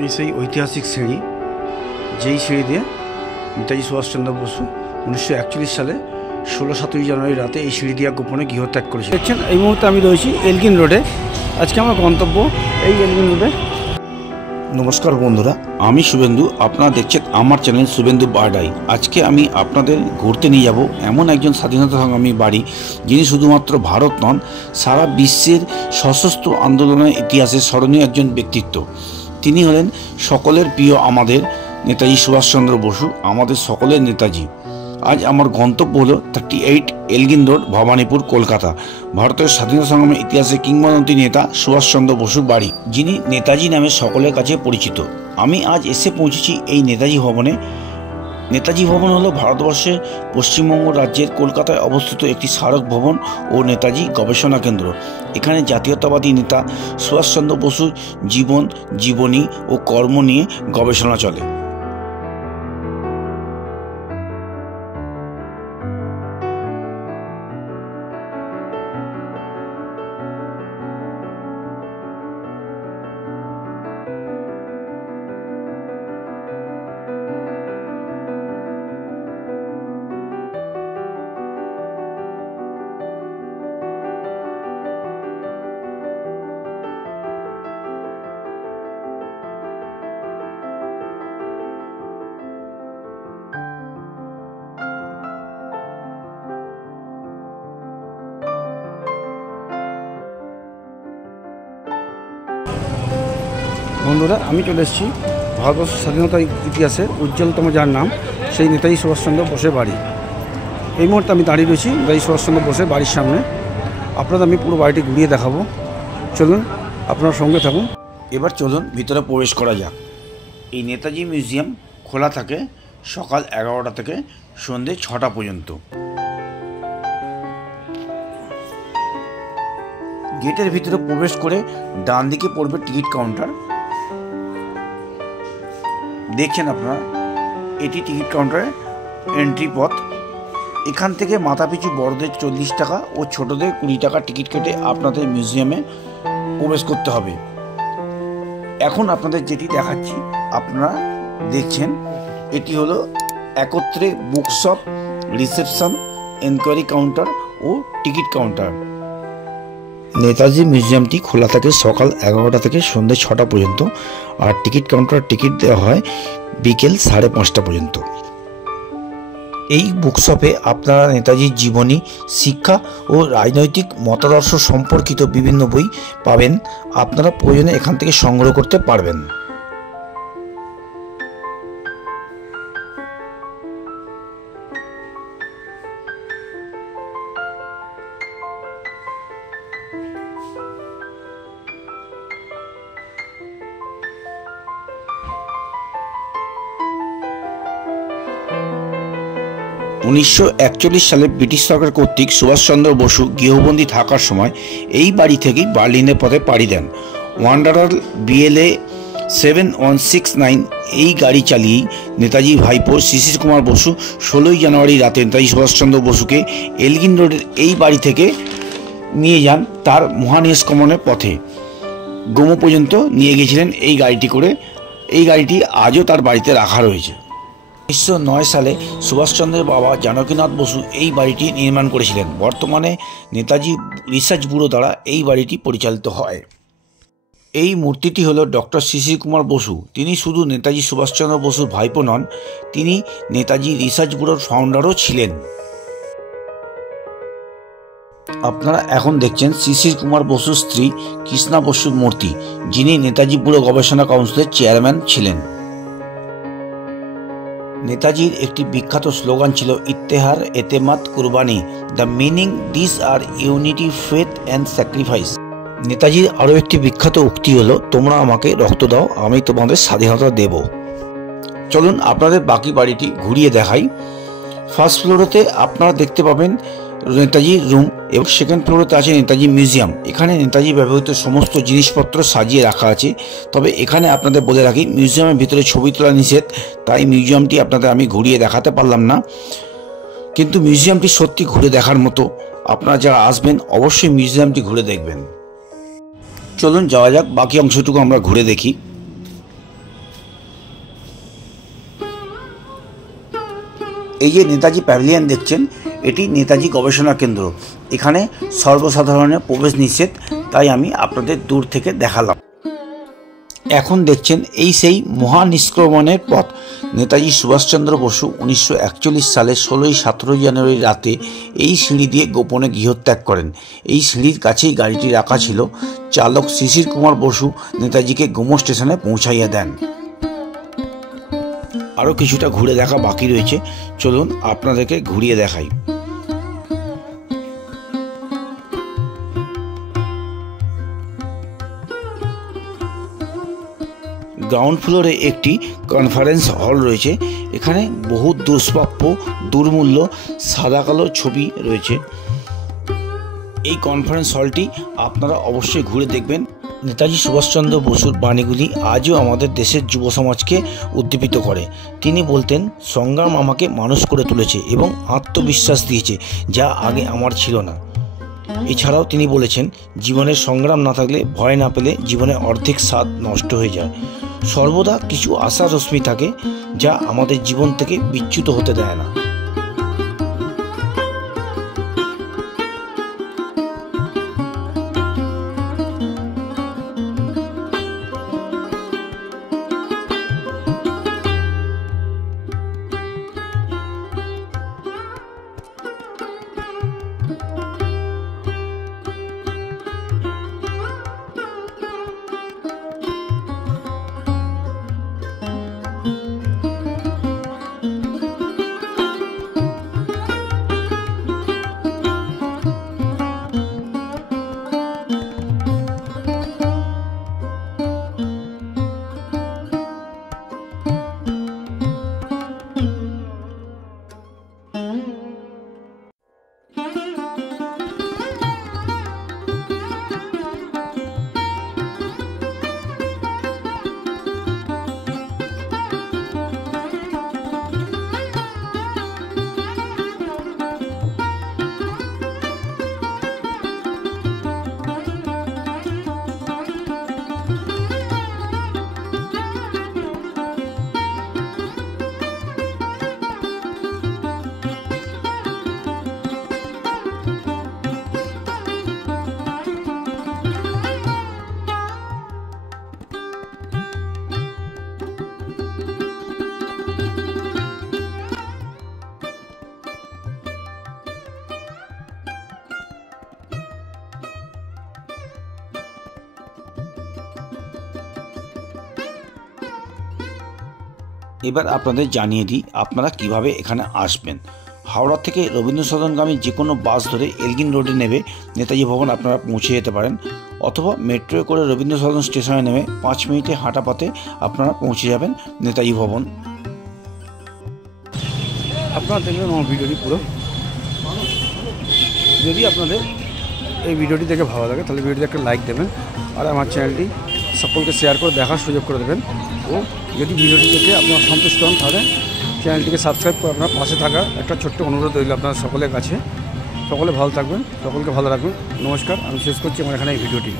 এই সেই ঐতিহাসিক সিঁড়ি, যেই সিঁড়ি দিয়ে নেতাজি সুভাষচন্দ্র বসু 1941 সালে 16-17 জানুয়ারি রাতে এই সিঁড়ি দিয়ে গোপনে গৃহত্যাগ করেছে। দেখছেন এই মুহূর্তে আমি রয়েছি এলগিন রোডে। আজকে আমার গন্তব্য এই এলগিন রোডে। নমস্কার বন্ধুরা, আমি শুভেন্দু, আপনারা দেখছেন আমার চ্যানেল শুভেন্দু বার্ডাই। আজকে আমি আপনাদের ঘুরতে নিয়ে যাব এমন একজন স্বাধীনতা সংগ্রামী বাড়ি, যিনি শুধুমাত্র ভারত নন, সারা বিশ্বের সশস্ত্র আন্দোলনের ইতিহাসে স্মরণীয় একজন ব্যক্তিত্ব। তিনি হলেন সকলের প্রিয় আমাদের নেতাজি সুভাষচন্দ্র বসু, আমাদের সকলের নেতাজি। আজ আমার গন্তব্য হলো 38 এলগিন রোড, ভবানীপুর, কলকাতা। ভারতের স্বাধীনতা সংগ্রামের ইতিহাসে কিংবদন্তি নেতা সুভাষচন্দ্র বসুর বাড়ি, যিনি নেতাজি নামে সকলের কাছে পরিচিত। আমি আজ এসে পৌঁছেছি এই নেতাজি ভবনে। নেতাজি ভবন হলো ভারতবর্ষের পশ্চিমবঙ্গ রাজ্যের কলকাতায় অবস্থিত একটি স্মারক ভবন ও নেতাজি গবেষণা কেন্দ্র। এখানে জাতীয়তাবাদী নেতা সুভাষচন্দ্র বসুর জীবন, জীবনী ও কর্ম নিয়ে গবেষণা চলে। বন্ধুরা, আমি চলে এসেছি ভারতবর্ষের স্বাধীনতা ইতিহাসের উজ্জ্বলতম যার নাম, সেই নেতাজি সুভাষচন্দ্র বসুর বাড়ি। এই মুহূর্তে আমি দাঁড়িয়ে রয়েছি নেতাজি সুভাষচন্দ্র বসুর বাড়ির সামনে। আপনাদের আমি পুরো বাড়িটি ঘুরিয়ে দেখাবো। চলুন, আপনার সঙ্গে থাকুন। এবার চলুন ভিতরে প্রবেশ করা যাক। এই নেতাজি মিউজিয়াম খোলা থাকে সকাল 11টা থেকে সন্ধ্যে 6টা পর্যন্ত। গেটের ভিতরে প্রবেশ করে ডান দিকে পড়বে টিকিট কাউন্টার। দেখছেন আপনারা, এটি টিকিট কাউন্টারের এন্ট্রি পথ। এখান থেকে মাথাপিছু বড়দের 40 টাকা ও ছোটদের 20 টাকা টিকিট কেটে আপনাদের মিউজিয়ামে প্রবেশ করতে হবে। এখন আপনাদের যেটি দেখাচ্ছি আপনারা দেখছেন, এটি হলো একত্রে বুকশপ, রিসেপশন, এনকোয়ারি কাউন্টার ও টিকিট কাউন্টার। নেতাজি মিউজিয়ামটি খোলা থাকে সকাল 11টা থেকে সন্ধ্যে 6টা পর্যন্ত, আর টিকিট কাউন্টার টিকিট দেওয়া হয় বিকেল 5:30 পর্যন্ত। এই বুকশপে আপনারা নেতাজির জীবনী, শিক্ষা ও রাজনৈতিক মতাদর্শ সম্পর্কিত বিভিন্ন বই পাবেন। আপনারা প্রয়োজনে এখান থেকে সংগ্রহ করতে পারবেন। 1941 সালে ব্রিটিশ সরকার কর্তৃক সুভাষচন্দ্র বসু গৃহবন্দী থাকার সময় এই বাড়ি থেকেই বার্লিনের পথে পাড়ি দেন। ওয়ান্ডারার BLA 7169 এই গাড়ি চালিয়েই নেতাজির ভাইপো শিশির কুমার বসু 16 জানুয়ারি রাতে নেতাজি সুভাষচন্দ্র বসুকে এলগিন রোডের এই বাড়ি থেকে নিয়ে যান তার মহানিষ্ক্রমণের পথে। গোমো পর্যন্ত নিয়ে গিয়েছিলেন এই গাড়িটি করে। এই গাড়িটি আজও তার বাড়িতে রাখা রয়েছে। 1909 সালে সুভাষচন্দ্রের বাবা জানকীনাথ বসু এই বাড়িটি নির্মাণ করেছিলেন। বর্তমানে নেতাজি রিসার্চ ব্যুরো দ্বারা এই বাড়িটি পরিচালিত হয়। এই মূর্তিটি হল ডক্টর শিশির কুমার বসু। তিনি শুধু নেতাজি সুভাষচন্দ্র বসুর ভাইপো নন, তিনি নেতাজি রিসার্চ ব্যুরোর ফাউন্ডারও ছিলেন। আপনারা এখন দেখছেন শিশির কুমার বসুর স্ত্রী কৃষ্ণা বসুর মূর্তি, যিনি নেতাজি ব্যুরো গবেষণা কাউন্সিলের চেয়ারম্যান ছিলেন। নেতাজির একটি বিখ্যাত স্লোগান ছিল ইত্তেহার, এতেমাদ, কুরবানি। The meaning this are unity, faith and sacrifice. নেতাজির আরও একটি বিখ্যাত উক্তি হলো, তোমরা আমাকে রক্ত দাও, আমি তোমাদের স্বাধীনতা দেব। চলুন আপনাদের বাকি বাড়িটি ঘুরিয়ে দেখাই। ফার্স্ট ফ্লোরেতে আপনারা দেখতে পাবেন নেতাজির রুম এবং সেকেন্ড ফ্লোরেতে আছে নেতাজি মিউজিয়াম। এখানে নেতাজি ব্যবহৃত সমস্ত জিনিসপত্র সাজিয়ে রাখা আছে। তবে এখানে আপনাদের বলে রাখি, মিউজিয়ামের ভিতরে ছবি তোলা নিষেধ, তাই মিউজিয়ামটি আপনাদের আমি ঘুরিয়ে দেখাতে পারলাম না। কিন্তু মিউজিয়ামটি সত্যি ঘুরে দেখার মতো। আপনারা যারা আসবেন অবশ্যই মিউজিয়ামটি ঘুরে দেখবেন। চলুন যাওয়া যাক, বাকি অংশটুকু আমরা ঘুরে দেখি। এই যে নেতাজি প্যাভিলিয়ন দেখছেন, এটি নেতাজি গবেষণা কেন্দ্র। এখানে সর্বসাধারণের প্রবেশ নিষেধ, তাই আমি আপনাদের দূর থেকে দেখালাম। এখন দেখছেন এই সেই মহানিষ্ক্রমণের পথ। নেতাজি সুভাষচন্দ্র বসু 1941 সালের 16-17 জানুয়ারি রাতে এই সিঁড়ি দিয়ে গোপনে গৃহত্যাগ করেন। এই সিঁড়ির কাছেই গাড়িটি রাখা ছিল। চালক শিশির কুমার বসু নেতাজিকে গোমো স্টেশনে পৌঁছাইয়া দেন। আরও কিছুটা ঘুরে দেখা বাকি রয়েছে, চলুন আপনাদেরকে ঘুরিয়ে দেখাই। গ্রাউন্ড ফ্লোরে একটি কনফারেন্স হল রয়েছে। এখানে বহু দুষ্প্রাপ্য দুর্মূল্য সাদা কালো ছবি রয়েছে। এই কনফারেন্স হলটি আপনারা অবশ্যই ঘুরে দেখবেন। নেতাজি সুভাষচন্দ্র বসুর বাণীগুলি আজও আমাদের দেশের যুব সমাজকে উদ্দীপিত করে। তিনি বলতেন, সংগ্রাম আমাকে মানুষ করে তুলেছে এবং আত্মবিশ্বাস দিয়েছে, যা আগে আমার ছিল না। এছাড়াও তিনি বলেছেন, জীবনের সংগ্রাম না থাকলে, ভয় না পেলে জীবনের অর্ধেক স্বাদ নষ্ট হয়ে যায়। সর্বদা কিছু আশার রশ্মি থাকে, যা আমাদের জীবন থেকে বিচ্যুত হতে দেয় না। এবার আপনাদের জানিয়ে দিই আপনারা কিভাবে এখানে আসবেন। হাওড়া থেকে রবীন্দ্র সদনগামী যে কোনো বাস ধরে এলগিন রোডে নেমে নেতাজি ভবন আপনারা পৌঁছে যেতে পারেন, অথবা মেট্রোয় করে রবীন্দ্র সদন স্টেশনে নেমে 5 মিনিটে হাঁটা পথে আপনারা পৌঁছে যাবেন নেতাজি ভবন। আপনারা দেখবেন আমার ভিডিওটি পুরো। যদি আপনাদের এই ভিডিওটি দেখে ভালো লাগে তাহলে ভিডিওতে একটা লাইক দেবেন, আর আমার চ্যানেলটি সকলকে শেয়ার করে দেখার সুযোগ করে দেবেন। ও যদি ভিডিওটি দেখে আপনারা সন্তুষ্ট হন তাহলে চ্যানেলটিকে সাবস্ক্রাইব করে আপনার পাশে থাকা একটা ছোট্ট অনুরোধ রইল আপনার সকলের কাছে। সকলে ভালো থাকবেন, সকলকে ভালো রাখবেন। নমস্কার, আমি শেষ করছি আমার এখানে এই ভিডিওটি।